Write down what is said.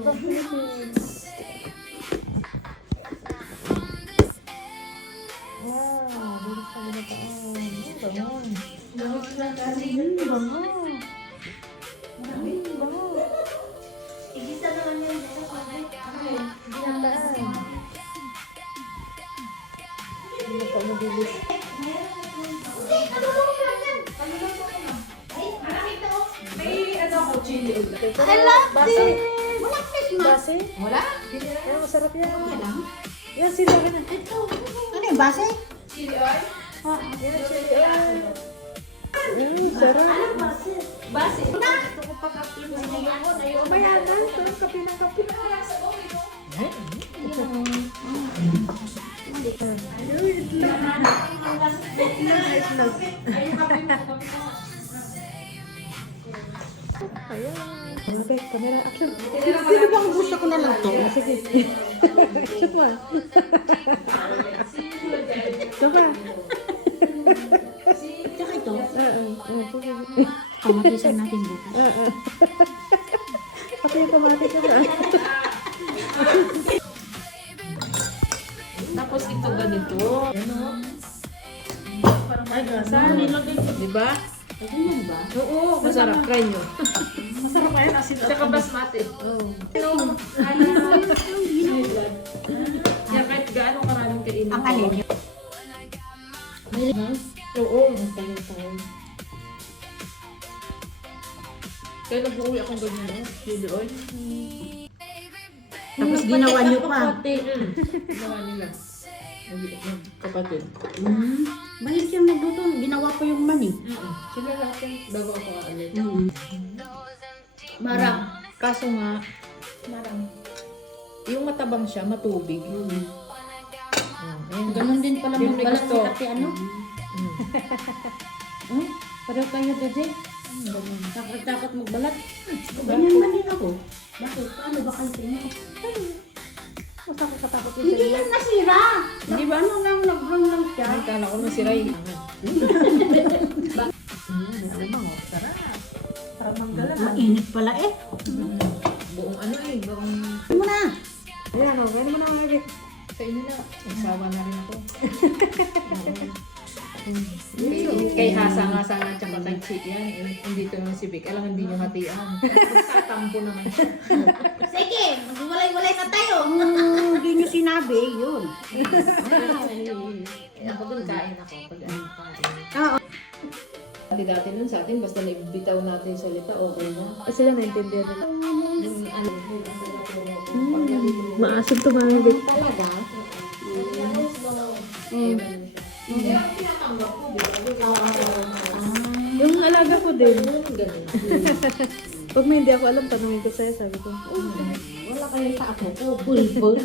From Philippines. Wow, dito sa ginataan. Bango. Bango. Bango. Igisa naman yan. Ginataan. Hindi pa mabilis. May ano ako, chili ulit. I love Base. this! Walang fish ma. Base? Wala? Ay, masarap yan. Okay lang. Yan, sila ka na. Ano yung base? Chili oil? Yan, chili oil. Sarap. Anong base? Base. Gusto ko pa kape. Mamaya na. Sarap kape ng kape. Ayan. Okay, camera action. Pwede bang gusto ko na lang to? Sige. Shoot mo. Ito pa. Tsaka ito, Sige. kamatisan natin bukas. Pati yung kamatis ka. Tapos ito ganito. Ay, gasa. Diba? Ganyan ba? Oo, masarap. Try nyo. Masarap kayo asin. Tsaka basmati. Oo. Yan, kahit gaano karaming kainin Ang ko. alin? Oo. Tayo. Kaya nag-uwi akong ganyan. Chili oil. Tapos ginawa niyo pa. Ginawa nila. Kapatid. Mahilig siyang nagluto. Ginawa ko yung mani. Sila lahat yan. Bago ako aalit. Marang. Kaso nga, yung matabang siya, matubig. Ayun. Ganon din pala Yung magbalat gusto. si Ate ano? Pareho kayo, Dede. Takot magbalat. Ganyan man din ako. Bakit? Paano ba kayo sa inyo? Katakot yung Hindi yan nasira. Di ba? Ano lang, nag-brown lang siya. Ay, kala ko masira yung Sarap ng gala. Mainit pala eh. buong ano eh, buong Ano mo na? Ayan o, gano'n mo na mga sa inyo na. Nagsawa na rin ako. Kay hasa-hasa na tsaka kay Chick yan. Hindi ito yung si Vic. Alam, hindi nyo hatian. Magtatampo naman siya. Sige, magwalay-walay na tayo. Hindi niyo sinabi, yun. Ako dun kain ako. Pag ano kain. Oo. Dati nun sa atin, basta naibitaw natin yung salita, okay na. Sila naintindihan nila. Yung ano, Maasim to mga bit. Talaga? Yung alaga ko din. ganun. Pag may hindi ako alam, tanungin ko sa'yo, sabi ko. Wala kayo sa ako ko. Bulbul.